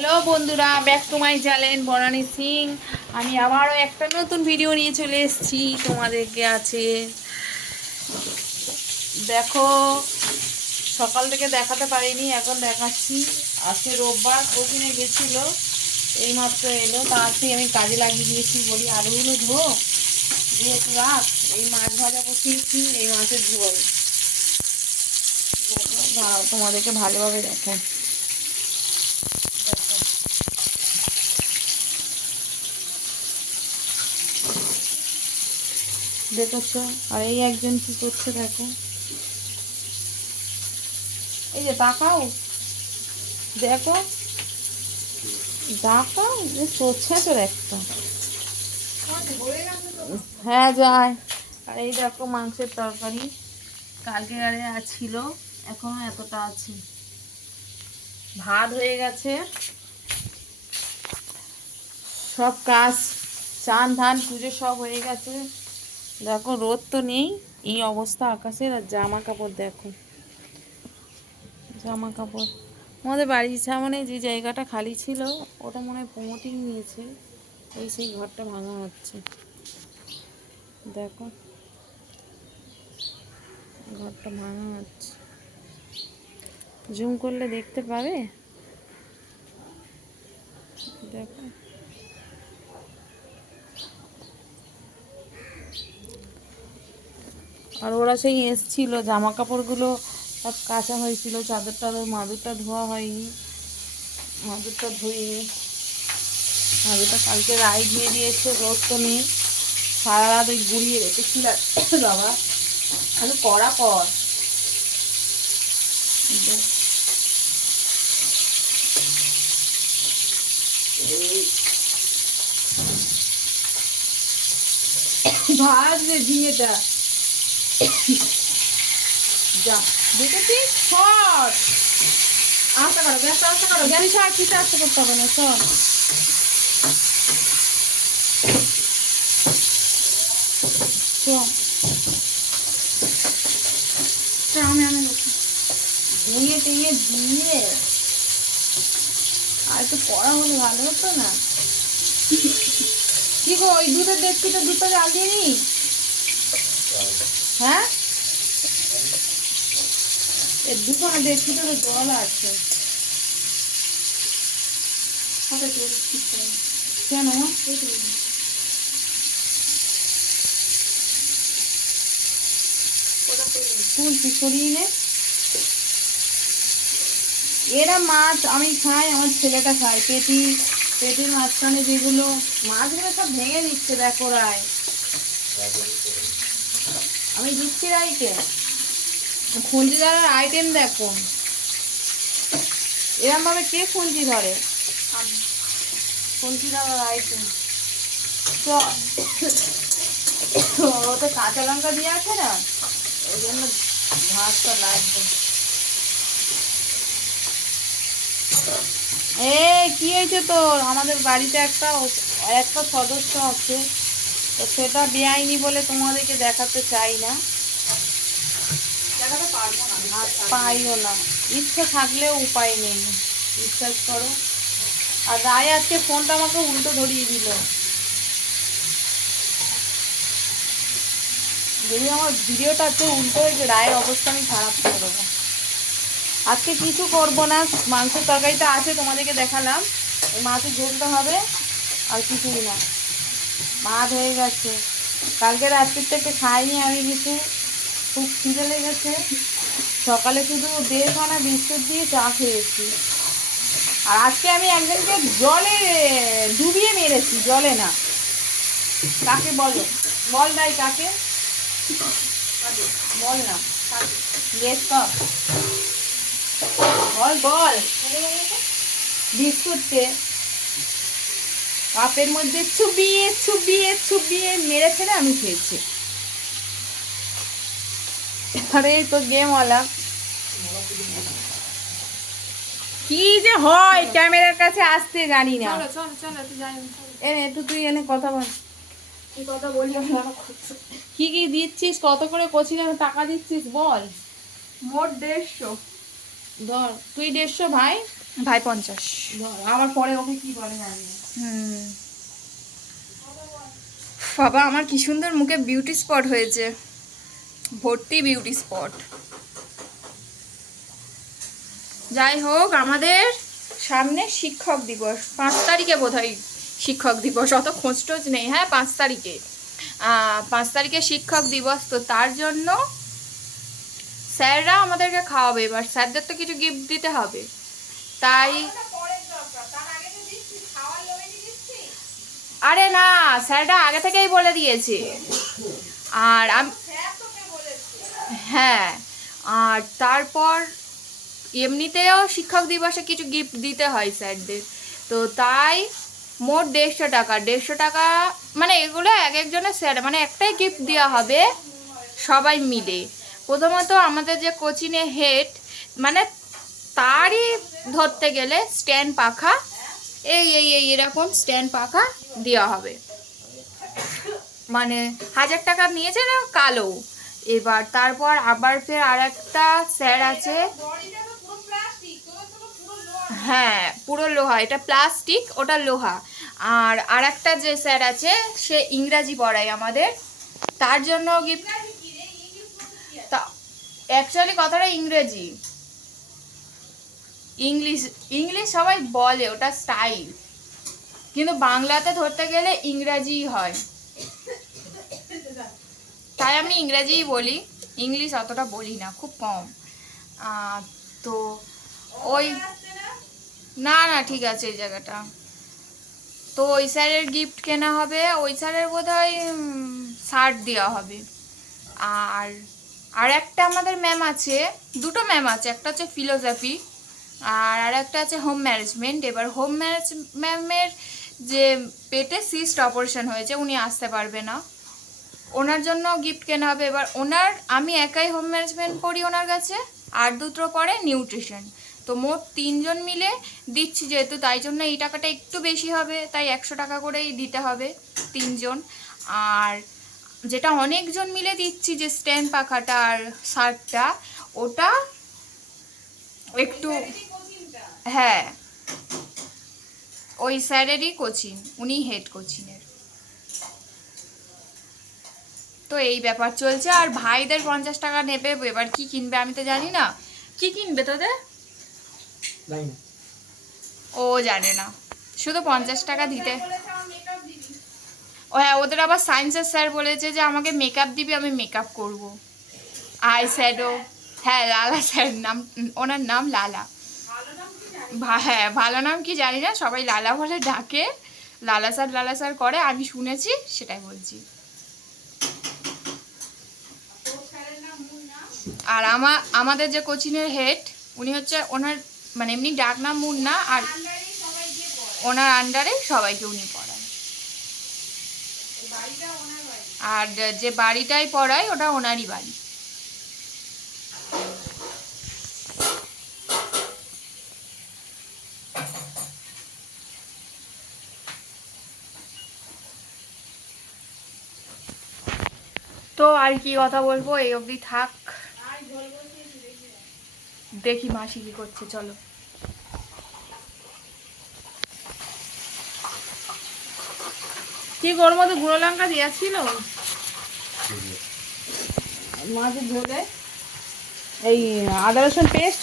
Hello বন্ধুরা back to my channel Banani Singh. আমি আবারও একটা নতুন ভিডিও নিয়ে চলে এসেছি। তোমাদেরকে আছে, দেখো, সকাল থেকে দেখাতে পারিনি, এখন দেখাচ্ছি। আজকে রোববার, কোচিনে গেছিল, এইমাত্র এলো। তাড়াতাড়ি আমি কাজে লাগিয়ে দিয়েছি, বলি আলুগুলো ধো। একটু রাখ, এই মাছ ভাজা বসিয়েছি, এই মাছের ঝোল। তোমাদেরকে ভালোভাবে দেখাই। দেখেছ? আর এই একজন কি করছে দেখো। এই যে তাকাও। দেখো। তাকাও। যে চলছে তোর একটা। হ্যাঁ যায়। আর এই দেখো মাংসের তরকারি। কালকে আরে ছিল, এখনও এতটা আছে। ভাত হয়ে গেছে। সব কাজ চান ধান পুজো সব হয়ে গেছে। দেখো, রোদ তো নেই। এই অবস্থা আকাশের, আর জামা কাপড় দেখো। জামা কাপড় আমাদের বাড়ির সামনে যে জায়গাটা খালি ছিল, ওটা মনে হয় প্রমোটিং নিয়েছে। এই সেই ঘরটা ভাঙা হচ্ছে। দেখো, ঘরটা ভাঙা হচ্ছে। জুম করলে দেখতে পাবে? দেখো। আর ওরা সেই এসছিল জামা কাপড়গুলো সব কাঁচা হয়েছিল, চাদর টাদর, মাদুরটা ধোয়া হয়নি। মাদুরটা ধুয়ে, মাদুরটা কালকে রাই ধুয়ে দিয়েছে রোদ তো নেই সারা রাত ওই গুড়িয়ে রেখেছিল। বাবা আমি কর দেখ। ভাজ রে ঝিঙেটা। যা শট আস্তে করো আস্তে করো গ্যাস আর কিছু আস্তে করতে হবে না শট আমি আমি টেঙে দিয়ে, আর হলে ভালো হতো না। কি গো, ওই দুধের ডেকচিটা দুধটা জাল দিয়ে নি? হ্যাঁ দুখানা ডেকচিটা তো জল আছে কেন? তুলছি সরিয়ে নে। এরা মাছ আমি খাই, আমার ছেলেটা খায়। পেটি, পেটির মাঝখানে যেগুলো মাছগুলো সব ভেঙে দিচ্ছে দেখো রায় আমি দিচ্ছি রাইকে। খুঁজি ধরার আইটেম দেখো। এরম ভাবে কে খুঁজি ধরে? খুঁজি ধরার আইটেম তো ওতে কাঁচা লঙ্কা দিয়ে আছে না? ওই জন্য ভাতটা লাগবে। এই কি হয়েছে তোর? আমাদের বাড়িতে একটা একটা সদস্য আছে। তো সেটা বেআইনি বলে তোমাদেরকে দেখাতে চাই না। আর পাইও না। ইচ্ছে থাকলেও উপায় নেই। বিশ্বাস করো। আর রায় আজকে ফোনটা আমাকে উল্টো ধরিয়ে দিল। যদি আমার ভিডিওটা আজকে উল্টো হয়েছে রায়ের অবস্থা আমি খারাপ করে দেবো। আজকে কিছু করব না মাংসের তরকারিটা আছে তোমাদেরকে দেখালাম। মাছের ঝোলটা হবে আর কিছুই না। ভাত হয়ে গেছে। কালকে রাত্রির থেকে খাইনি আমি কিছু। খুব খিদে লেগেছে। সকালে শুধু দেড় খানা বিস্কুট দিয়ে চা খেয়েছি। আর আজকে আমি একজনকে জলে ডুবিয়ে মেরেছি, জলে না। কাকে বলো? বল ভাই, কাকে? বল না গেস কর। বল বল। বিস্কুটকে কাপের মধ্যে চুবিয়ে চুবিয়ে চুবিয়ে মেরেছে না আমি খেয়েছি। আরে এই তো গেমওয়ালা কি যে হয় ক্যামেরার কাছে আসতে জানি না। চলো চলো চলো তুই যাই। আমি চলো। এনে একটু তুই এনে কথা বল। কি কথা বলি আমি রান্না কি কি দিচ্ছিস কত করে কোচিনে টাকা দিচ্ছিস বল। মোট দেড়শো। ধর তুই দেড়শো ভাই? ভাই পঞ্চাশ। আমার পরে ওকে কি বলে জানি। হুম। বাবা, আমার কি সুন্দর মুখে বিউটি স্পট হয়েছে। ভর্তি বিউটি স্পট যাই হোক, আমাদের সামনে শিক্ষক দিবস। পাঁচ তারিখে বোধহয় শিক্ষক দিবস, অত খোঁজ টোজ নেই। হ্যাঁ পাঁচ তারিখে। পাঁচ তারিখে শিক্ষক দিবস, তো তার জন্য স্যাররা আমাদেরকে খাওয়াবে। এবার স্যারদের তো কিছু গিফট দিতে হবে। তাই আরে না স্যারটা আগে থেকেই বলে দিয়েছে। আর আমি হ্যাঁ আর তারপর এমনিতেও শিক্ষক দিবসে কিছু গিফট দিতে হয় স্যারদের। তো তাই মোট দেড়শো টাকা দেড়শো টাকা মানে এগুলো এক একজনের স্যার মানে একটাই গিফট দেওয়া হবে সবাই মিলে। প্রথমত আমাদের যে কোচিনে হেড মানে তারই ধরতে গেলে স্ট্যান্ড পাখা এই এই এই, এরকম স্ট্যান্ড পাখা দেওয়া হবে। মানে হাজার টাকা নিয়েছে না কালো? এবার তারপর আবার ফের আর একটা স্যার আছে। হ্যাঁ পুরো লোহা, এটা প্লাস্টিক, ওটা লোহা। আর আর একটা যে স্যার আছে, সে ইংরাজি পড়ায় আমাদের। তার জন্য গিফট তা অ্যাকচুয়ালি কথাটা ইংরেজি। ইংলিশ ইংলিশ সবাই বলে, ওটা স্টাইল কিন্তু বাংলাতে ধরতে গেলে ইংরাজিই হয়। তাই আমি ইংরেজিই বলি। ইংলিশ অতটা বলি না, খুব কম। তো ওই না না, ঠিক আছে এই জায়গাটা। তো ওই স্যারের গিফট কেনা হবে, ওই স্যারের বোধ হয় শার্ট দেওয়া হবে। আর আর একটা আমাদের ম্যাম আছে, দুটো ম্যাম আছে, একটা হচ্ছে ফিলোসফি আর আর একটা আছে হোম ম্যানেজমেন্ট এবার হোম ম্যানেজ ম্যামের যে পেটে সিস্ট অপারেশন হয়েছে, উনি আসতে পারবে না। ওনার জন্য গিফট কেনা হবে। এবার ওনার, আমি একাই হোম ম্যানেজমেন্ট করি ওনার কাছে, আর দুটো পড়ে নিউট্রিশন তো মোট তিনজন মিলে দিচ্ছি যেহেতু, তাই জন্য এই টাকাটা একটু বেশি হবে, তাই একশো টাকা করেই দিতে হবে তিনজন। আর যেটা অনেকজন মিলে দিচ্ছি যে স্ট্যান্ড পাখাটা আর শার্টটা, ওটা একটু হ্যাঁ। ওই স্যারেরই কোচিং উনি হেড কোচিংয়ের তো এই ব্যাপার চলছে আর ভাইদের পঞ্চাশ টাকা নেবে এবার কি কিনবে আমি তো জানি না। কি কিনবে তোদের? ও জানে না। শুধু পঞ্চাশ টাকা দিতে। ও হ্যাঁ ওদের আবার সায়েন্সের স্যার বলেছে যে আমাকে মেকআপ দিবি আমি মেকআপ করব। আই শ্যাডো হ্যাঁ লালা স্যার নাম ওনার নাম লালা। হ্যাঁ ভালো নাম কি জানি না, সবাই লালা বলে ডাকে, লালা স্যার লালা স্যার করে, আমি শুনেছি, সেটাই বলছি। আর আমা, আমাদের যে কোচিংয়ের হেড, উনি হচ্ছে ওনার মানে এমনি ডাক নাম মুন্না, আর ওনার আন্ডারে সবাইকে উনি পড়ান আর যে বাড়িটাই পড়ায়, ওটা ওনারই বাড়ি। আর কি কথা বলব? এই অবধি থাক। দেখি মাসি কি করছে, চলো। কি ওর মধ্যে গুঁড়ো লঙ্কা দিয়েছিল? মাছের ধরে এই আদা রসুন পেস্ট